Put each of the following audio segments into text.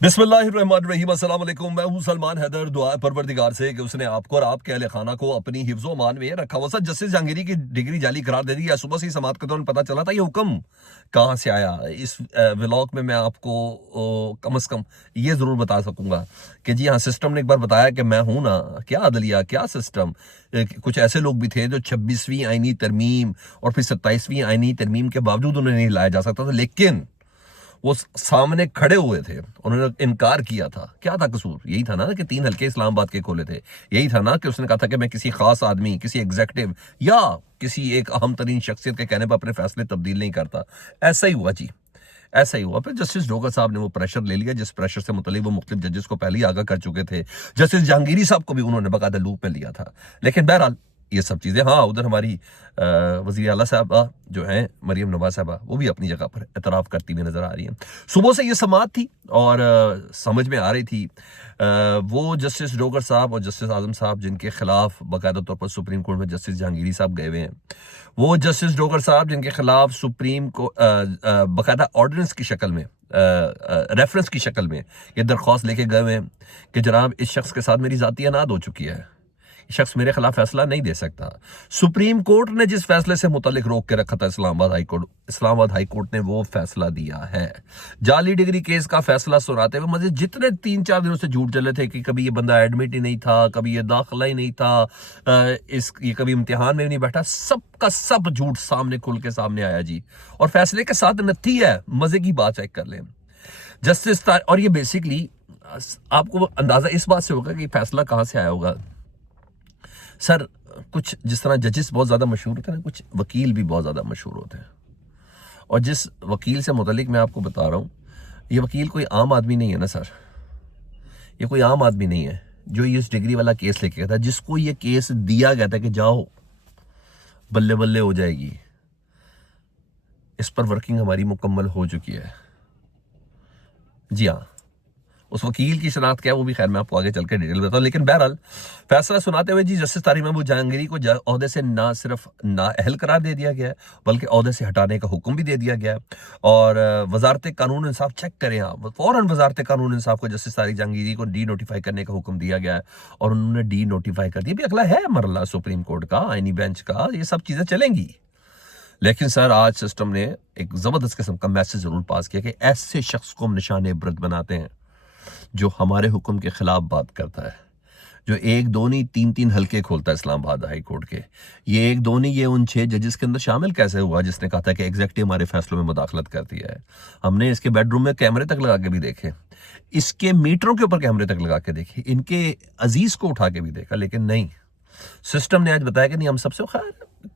बिस्मिल्लाहिर्रहमानिर्रहीम, अस्सलाम वालेकुम। मैं हूं सलमान हैदर। दुआ है परवरदिगार से कि उसने आपको और आपके अहले खाना को अपनी हिफ्ज़ो मान में रखा हुआ। सर, जस्टिस जहांगीरी की डिग्री जाली करार दे दी है। सुबह से ही समाअत के दौरान पता चला था। ये हुक्म कहाँ से आया? इस व्लॉग में मैं आपको कम से कम ये ज़रूर बता सकूंगा कि जी हाँ, सिस्टम ने एक बार बताया कि मैं हूं ना। क्या अदलिया, क्या सिस्टम। कुछ ऐसे लोग भी थे जो 26वीं आईनी तरमीम और फिर 27वीं आईनी तरमीम के बावजूद उन्हें नहीं लाया जा सकता था, लेकिन वो सामने खड़े हुए थे। उन्होंने इनकार किया था। क्या था कसूर? यही था ना कि 3 हल्के इस्लामाबाद के खोले थे। यही था ना कि उसने कहा था कि मैं किसी खास आदमी, किसी एग्जेक्टिव या किसी एक अहम तरीन शख्सियत के कहने पर अपने फैसले तब्दील नहीं करता। ऐसा ही हुआ जी, ऐसा ही हुआ। फिर जस्टिस डोगर साहब ने वो प्रेशर ले लिया, जिस प्रेशर से मुतलिक वो मुख्तलिफ जजेस को पहले ही आगाह कर चुके थे। जस्टिस जहांगीरी साहब को भी उन्होंने बाकायदा लूप में लिया था। लेकिन बहरहाल ये सब चीज़ें, हाँ, उधर हमारी वज़ीर आला साहबा जो हैं मरीम नवाज साहबा, वो भी अपनी जगह पर एतराफ़ करती हुई नज़र आ रही हैं। सुबह से ये समाअत थी और समझ में आ रही थी। वो जस्टिस डोगर साहब और जस्टिस आज़म साहब जिनके खिलाफ बाकायदा तौर पर सुप्रीम कोर्ट में जस्टिस जहांगीरी साहब गए हुए हैं, वो जस्टिस डोगर साहब जिनके खिलाफ सुप्रीम को बाकायदा ऑर्डिनेंस की शक्ल में, रेफरेंस की शक्ल में ये दरख्वास्त लेके गए हुए हैं कि जनाब, इस शख्स के साथ मेरी ज़ाती अनाद हो चुकी है, शख्स मेरे खिलाफ फैसला नहीं दे सकता। सुप्रीम कोर्ट ने जिस फैसले से मुतल्लिक रोक के रखा था इस्लामाबाद हाई कोर्ट ने वो फैसला दिया है। जाली डिग्री केस का फैसला सुनाते हुए मुझे जितने 3-4 दिनों से झूठ चले थे कि कभी ये बंदा एडमिट ही नहीं था, कभी ये दाखिला ही नहीं था, ये कभी इम्तिहान में भी नहीं बैठा, सब का सब झूठ सामने खुल के सामने आया जी। और फैसले के साथ नत्थी है। मजे की बात चेक कर लें। और ये बेसिकली आपको अंदाजा इस बात से होगा कि फैसला कहां से आया होगा। सर, कुछ जिस तरह जजेस बहुत ज़्यादा मशहूर होते हैं ना, कुछ वकील भी बहुत ज़्यादा मशहूर होते हैं। और जिस वकील से मुतलिक मैं आपको बता रहा हूँ, ये वकील कोई आम आदमी नहीं है ना सर। ये कोई आम आदमी नहीं है जो ये इस डिग्री वाला केस लेके गया था, जिसको ये केस दिया गया था कि जाओ बल्ले बल्ले हो जाएगी। इस पर वर्किंग हमारी मुकम्मल हो चुकी है। जी हाँ, उस वकील की शनाख्त क्या है वो भी खैर मैं आपको आगे चल के डिटेल बताऊँ। लेकिन बहरहाल फैसला सुनाते हुए जी जस्टिस तारिक महमूद जहांगीरी को ओहदे से ना सिर्फ नाअहल करार दे दिया गया है, बल्कि ओहदे से हटाने का हुक्म भी दे दिया गया है। और वजारत कानून इंसाफ, चेक करें आप, फौरन वजारत कानून इंसाफ को जस्टिस तारिक जहांगीरी को डी नोटिफाई करने का हुक्म दिया गया है और उन्होंने डी नोटिफाई कर दिया। भी अगला है मरला सुप्रीम कोर्ट का, आईनी बेंच का, ये सब चीज़ें चलेंगी। लेकिन सर, आज सिस्टम ने एक ज़बरदस्त किस्म का मैसेज ज़रूर पास किया कि ऐसे शख्स को हम निशान इबरत बनाते हैं जो हमारे हुक्म के खिलाफ बात करता है, जो 1-2 नहीं 3-3 हल्के खोलता है इस्लामाबाद हाई कोर्ट के। ये 1-2 नहीं, ये उन 6 जजेस के अंदर शामिल कैसे हुआ जिसने कहा था कि एग्जैक्टिव हमारे फैसलों में मुदाखलत कर दिया है। हमने इसके बेडरूम में कैमरे तक लगा के भी देखे, इसके मीटरों के ऊपर कैमरे तक लगा के देखे, इनके अजीज को उठा के भी देखा, लेकिन नहीं। सिस्टम ने आज बताया कि नहीं, हम सबसे खैर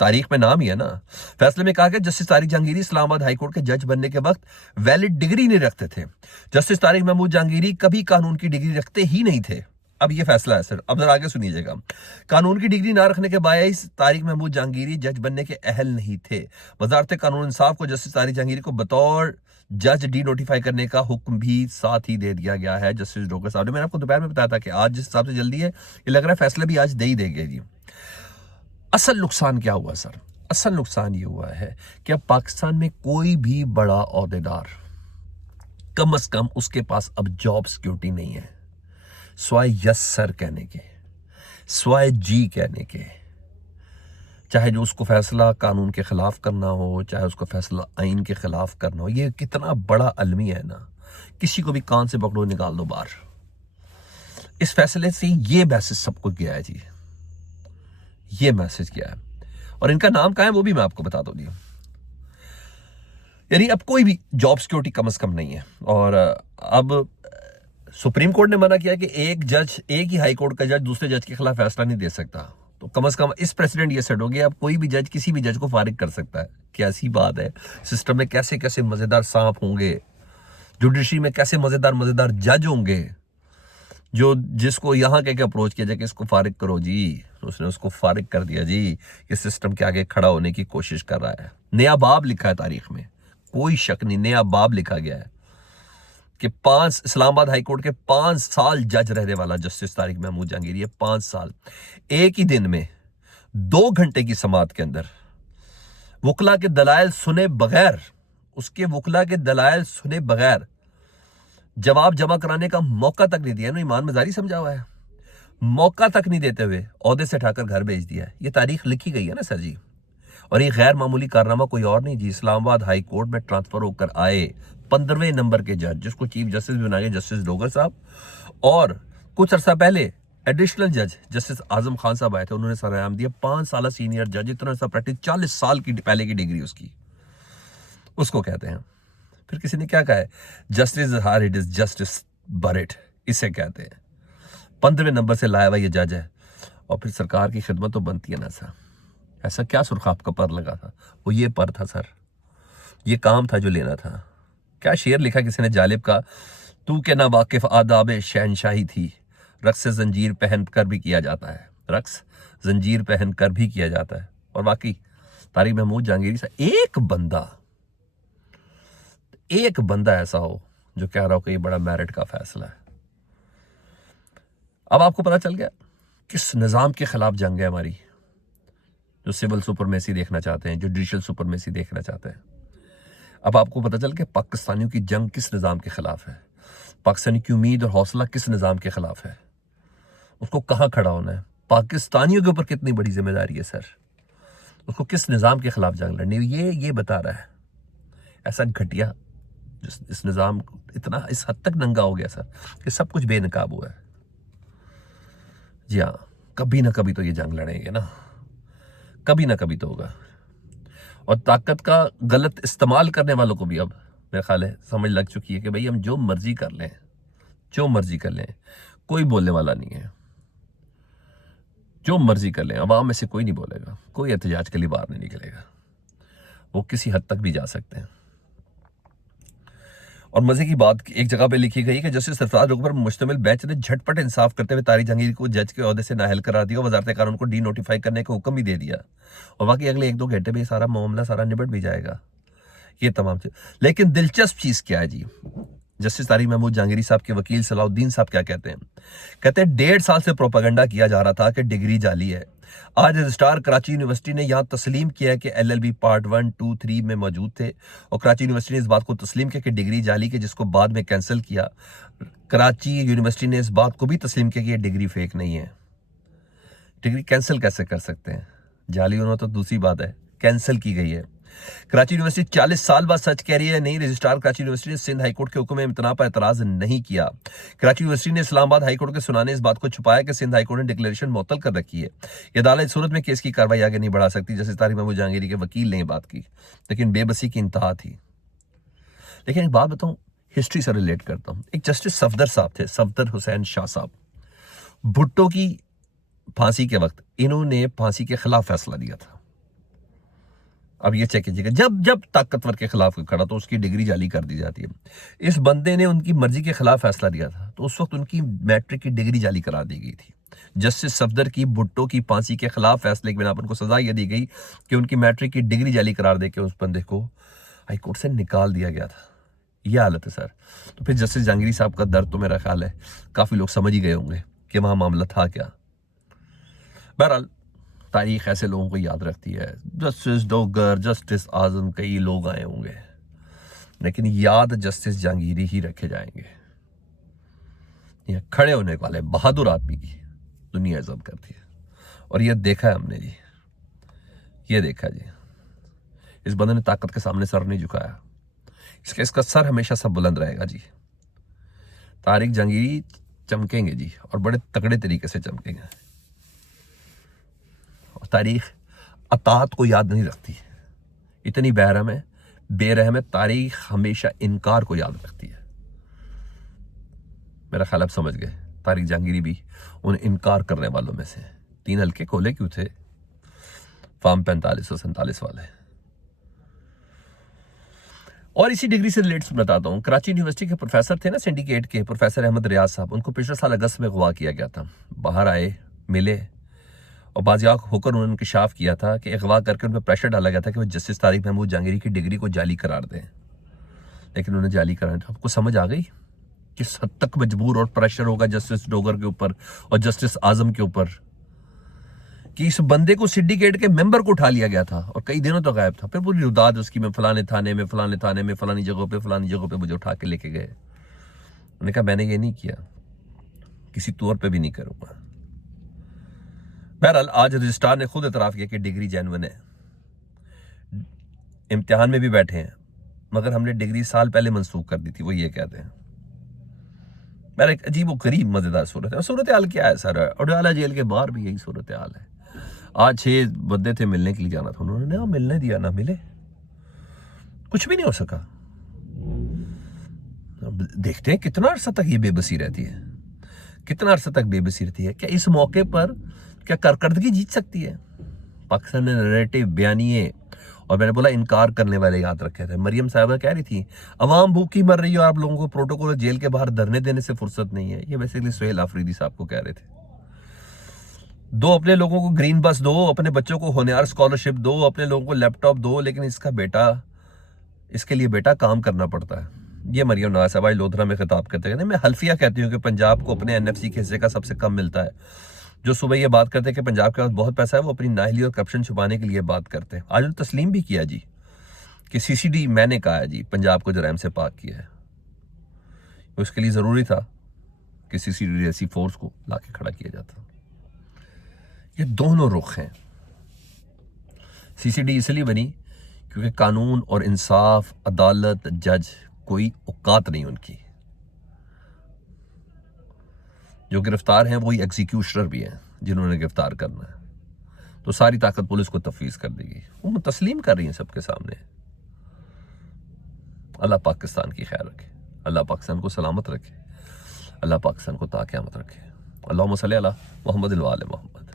तारीख में नाम ही है ना। फैसले में कहा गया justice Tariq Jahangiri Islamabad high court के जज बनने के वक्त वैलिड डिग्री नहीं रखते थे। जस्टिस तारिक महमूद जहांगीरी कभी कानून की डिग्री रखते ही नहीं थे। अब ये फैसला है सर, अब जरा आगे सुनिएगा। कानून की डिग्री ना रखने के बायस तारिक महमूद जहांगीरी जज बनने के अहल नहीं थे। वजारत कानून इंसाफ को जस्टिस तारिक जहांगीरी को बतौर जज डी नोटिफाई करने का हुक्म भी साथ ही दे दिया गया है। जस्टिस डोगर साहब ने, मैंने आपको दोपहर में बताया था कि आज जिस हिसाब से जल्दी है, ये लग रहा है फैसला भी आज दे ही देंगे जी। असल नुकसान क्या हुआ सर? असल नुकसान ये हुआ है कि अब पाकिस्तान में कोई भी बड़ा ओहदेदार, कम से कम उसके पास अब जॉब सिक्योरिटी नहीं है, स्वाय यस सर कहने के, स्वाय जी कहने के। चाहे जो उसको फैसला कानून के खिलाफ करना हो, चाहे उसको फैसला आइन के खिलाफ करना हो, ये कितना बड़ा अलमी है ना। किसी को भी कान से पकड़ो, निकाल दो बाहर। इस फैसले से ये मैसेज सबको गया है जी, ये मैसेज क्या है। और इनका नाम क्या है वो भी मैं आपको बता दूं जी। यानी अब कोई भी जॉब सिक्योरिटी कम से कम नहीं है। और अब सुप्रीम कोर्ट ने मना किया कि एक जज, एक ही हाई कोर्ट का जज दूसरे जज के खिलाफ फैसला नहीं दे सकता। तो कम से कम इस प्रेसिडेंट ये सेट हो गया, अब कोई भी जज किसी भी जज को फारिग कर सकता है। कैसी बात है। सिस्टम में कैसे कैसे मजेदार सांप होंगे, जुडिशरी में कैसे मजेदार मजेदार जज होंगे, जो जिसको यहाँ कह के अप्रोच किया जाए कि इसको फारिग करो जी, तो उसने उसको फारिग कर दिया जी। ये सिस्टम के आगे खड़ा होने की कोशिश कर रहा है। नया बाब लिखा है तारीख में, कोई शक नहीं, नया बाब लिखा गया है कि इस्लामाबाद हाई कोर्ट के 5 साल जज रहने वाला जस्टिस तारिक महमूद जहांगीरी है। 5 साल एक ही दिन में 2 घंटे की समाअत के अंदर वकला के दलाइल सुने बगैर, उसके वकला के दलाइल सुने बगैर जवाब जमा कराने का मौका तक नहीं दिया, इन्होंने ईमान मजारी समझा हुआ है। मौका तक नहीं देते हुए ओहदे से उठाकर घर भेज दिया है। ये तारीख लिखी गई है ना सर जी। और ये गैर मामूली कारनामा कोई और नहीं जी, इस्लामाबाद हाई कोर्ट में ट्रांसफर होकर आए 15वें नंबर के जज, जिसको चीफ जस्टिस भी बनाए जस्टिस डोगर साहब, और कुछ अर्सा पहले एडिशनल जज जस्टिस आजम खान साहब आए थे, उन्होंने सरेआम दिया। 5 साल सीनियर जज, इतना सा प्रैक्टिस, 40 साल की पहले की डिग्री उसकी, उसको कहते हैं। फिर किसी ने क्या कहा है, जस्टिस हार इट इज जस्टिस बरेट, इसे कहते हैं। 15वें नंबर से लाया हुआ ये जज है। और फिर सरकार की खिदमत तो बनती है ना सर। ऐसा क्या सुर्खाब का पर लगा था, वो ये पर था सर, ये काम था जो लेना था। क्या शेर लिखा किसी ने जालिब का, तू के ना वाकिफ आदाब शहनशाही थी, रक्स जंजीर पहन कर भी किया जाता है, रक्स जंजीर पहन कर भी किया जाता है। और वाकई तारिक महमूद जहांगीरी से एक बंदा ऐसा हो जो कह रहा हो कि ये बड़ा मेरिट का फैसला है। अब आपको पता चल गया किस निज़ाम के खिलाफ जंग है हमारी, जो सिविल सुपरमेसी देखना चाहते हैं, जो जुडिशल सुपरमेसी देखना चाहते हैं। अब आपको पता चल गया पाकिस्तानियों की जंग किस निज़ाम के खिलाफ है, पाकिस्तानी की उम्मीद और हौसला किस निज़ाम के खिलाफ है, उसको कहाँ खड़ा होना है, पाकिस्तानियों के ऊपर कितनी बड़ी जिम्मेदारी है सर, उसको किस निज़ाम के खिलाफ जंग लड़नी है, ये बता रहा है। ऐसा घटिया इस निज़ाम इतना इस हद तक नंगा हो गया सर कि सब कुछ बेनकाब हुआ है। जी हाँ, कभी ना कभी तो ये जंग लड़ेंगे ना, कभी ना कभी तो होगा। और ताकत का गलत इस्तेमाल करने वालों को भी अब मेरा ख्याल है समझ लग चुकी है कि भाई हम जो मर्जी कर लें, जो मर्जी कर लें, कोई बोलने वाला नहीं है। जो मर्जी कर लें, अवाम में से कोई नहीं बोलेगा, कोई एहतजाज के लिए बाहर नहीं निकलेगा। वो किसी हद तक भी जा सकते हैं। और मजे की बात एक जगह पे लिखी गई कि जस्टिस सरफराज रुख पर मुश्तमिल बेंच ने झटपट इंसाफ करते हुए तारिक जहांगीर को जज के ओहदे से नाअहल करार दिया और वजारत कानून को डी नोटिफाई करने का हुक्म भी दे दिया। और बाकी अगले 1-2 घंटे में सारा मामला सारा निबट भी जाएगा। ये तमाम चीज, लेकिन दिलचस्प चीज क्या है जी, जस्टिस तारिक महमूद जहांगीरी साहब के वकील सलाउद्दीन साहब क्या कहते हैं, कहते हैं 1.5 साल से प्रोपेगेंडा किया जा रहा था कि डिग्री जाली है। आज रजिस्ट्रार कराची यूनिवर्सिटी ने यहां तस्लीम किया है कि LLB पार्ट 1, 2, 3 में मौजूद थे और कराची यूनिवर्सिटी ने इस बात को तस्लीम किया कि डिग्री जाली के, जिसको बाद में कैंसिल किया। कराची यूनिवर्सिटी ने इस बात को भी तस्लीम किया कि यह डिग्री फेक नहीं है। डिग्री कैंसिल कैसे कर सकते हैं, जाली होना तो दूसरी बात है, कैंसिल की गई है। कराची यूनिवर्सिटी 40 साल बाद सच कह रही है नहीं, रजिस्ट्रार कराची यूनिवर्सिटी ने सिंध हाईकोर्ट के हुक्म में इम्तना पर एतराज नहीं किया। कराची यूनिवर्सिटी ने इस्लामाबाद हाईकोर्ट के सुनाने इस बात को छुपाया कि सिंध हाईकोर्ट ने डिक्लेरेशन मुअत्तल कर रखी है। ये अदालत सूरत में केस की कार्रवाई आगे नहीं बढ़ा सकती। जैसे तारिक महमूद जहांगीरी के वकील ने बात की, लेकिन बेबसी की इंतहा थी। लेकिन एक बात बताऊं, हिस्ट्री से रिलेट करता हूं। एक जस्टिस सफदर साहब थे, सफदर हुसैन शाह साहब, भुट्टो की फांसी के वक्त इन्होंने फांसी के खिलाफ फैसला दिया था। अब ये चेक कीजिएगा, जब जब ताकतवर के खिलाफ खड़ा तो उसकी डिग्री जाली कर दी जाती है। इस बंदे ने उनकी मर्जी के खिलाफ फैसला दिया था तो उस वक्त उनकी मैट्रिक की डिग्री जाली करा दी गई थी। जस्टिस सफदर की भुट्टो की फांसी के खिलाफ फैसले के बिना पर उनको सजा यह दी गई कि उनकी मैट्रिक की डिग्री जाली करार देकर उस बंदे को हाईकोर्ट से निकाल दिया गया था। यह हालत है सर। तो फिर जस्टिस जहांगीरी साहब का दर्द तो मेरा ख्याल है काफी लोग समझ ही गए होंगे कि वहां मामला था क्या। बहरहाल तारीख ऐसे लोगों को याद रखती है। जस्टिस डोगर, जस्टिस आजम, कई लोग आए होंगे, लेकिन याद जस्टिस जहांगीरी ही रखे जाएंगे। ये खड़े होने वाले बहादुर आदमी की दुनिया इज्जत करती है। और ये देखा है हमने जी, ये देखा जी, इस बंदे ने ताकत के सामने सर नहीं झुकाया। इसका सर हमेशा सब बुलंद रहेगा जी। तारिक जहांगीरी चमकेंगे जी, और बड़े तगड़े तरीके से चमकेंगे। और तारीख अतात को याद नहीं रखती, इतनी बेरहम है तारीख, हमेशा इनकार को याद रखती है। मेरा ख्याल आप समझ गए, तारिक जहांगीरी भी उन इनकार करने वालों में से। 3 हल्के खोले क्यों थे, फॉर्म 4547 वाले। और इसी डिग्री से रिलेटेड बताता हूं, कराची यूनिवर्सिटी के प्रोफेसर थे ना, सिंडिकेट के प्रोफेसर अहमद रियाज साहब, उनको पिछले साल अगस्त में अगवा किया गया था। बाहर आए, मिले और बाजियाब होकर उन्होंने इंकशाफ किया था कि अगवा करके उन पर प्रेशर डाला गया था कि वो जस्टिस तारिक महमूद जहांगीरी की डिग्री को जाली करार दें। लेकिन उन्होंने जाली करार, आपको समझ आ गई किस हद तक मजबूर और प्रेशर होगा जस्टिस डोगर के ऊपर और जस्टिस आजम के ऊपर, कि इस बंदे को सिंडिकेट के मेंबर को उठा लिया गया था और कई दिनों तक गायब था। फिर पूरी रुदाद उसकी, में फलाने थाने में, फलानी जगहों पे मुझे उठा के लेके गए। उन्होंने कहा मैंने ये नहीं किया, किसी तौर पे भी नहीं करूंगा। बहरहाल आज रजिस्ट्रार ने खुद इतराफ़ किया कि डिग्री जेन्युइन है, इम्तिहान में भी बैठे हैं, मगर हमने डिग्री साल पहले मंसूख कर दी थी, वो ये कहते हैं। मेरा एक अजीब व गरीब मज़ेदार सूरत है। सूरत हाल क्या है सर? अडयाला जेल के बाहर भी यही सूरत हाल है। आज 6 बंदे थे, मिलने के लिए जाना था, उन्होंने मिलने दिया, ना मिले, कुछ भी नहीं हो सका। अब देखते हैं कितना अरसा तक ये बेबसी रहती है, कितना अरसा तक बेबसी रहती है। क्या इस मौके पर क्या कारकर्दगी जीत सकती है? पाकिस्तान में नैरेटिव, बयानिए और मैंने बोला इनकार करने वाले याद रखे थे। मरियम साहिबा कह रही थी अवाम भूखी मर रही है और आप लोगों को प्रोटोकॉल जेल के बाहर धरने देने से फुर्सत नहीं है। ये बेसिकली सुहेल आफरीदी साहब को कह रहे थे। दो, अपने लोगों को ग्रीन बस दो, अपने बच्चों को होनहार स्कॉलरशिप दो, अपने लोगों को लैपटॉप दो, लेकिन इसके लिए बेटा काम करना पड़ता है। ये मरियम नवाज साहब लोधरा में खिताब करते हैं। मैं हल्फिया कहती हूँ कि पंजाब को अपने एनएफसी के हिस्से का सबसे कम मिलता है। जो सुबह ये बात करते हैं कि पंजाब के पास बहुत पैसा है, वो अपनी नाहली और करप्शन छुपाने के लिए बात करते हैं। आज तस्लीम भी किया जी कि सीसीडी मैंने कहा है जी पंजाब को जराइम से पाक किया है। उसके लिए ज़रूरी था कि सीसीडी जैसी फोर्स को लाके खड़ा किया जाता। ये दोनों रुख हैं। सीसीडी इसलिए बनी क्योंकि कानून और इंसाफ, अदालत, जज, कोई औकात नहीं उनकी। जो गिरफ्तार हैं वही एग्जीक्यूशनर भी हैं जिन्होंने गिरफ्तार करना है, तो सारी ताकत पुलिस को तफवीज कर देगी। वो तस्लीम कर रही हैं सबके सामने। अल्लाह पाकिस्तान की खैर रखे, अल्लाह पाकिस्तान को सलामत रखे, अल्लाह पाकिस्तान को ताक़यामत रखे। अल्लाहुम्मा सल्ली अला मुहम्मद व आले मुहम्मद।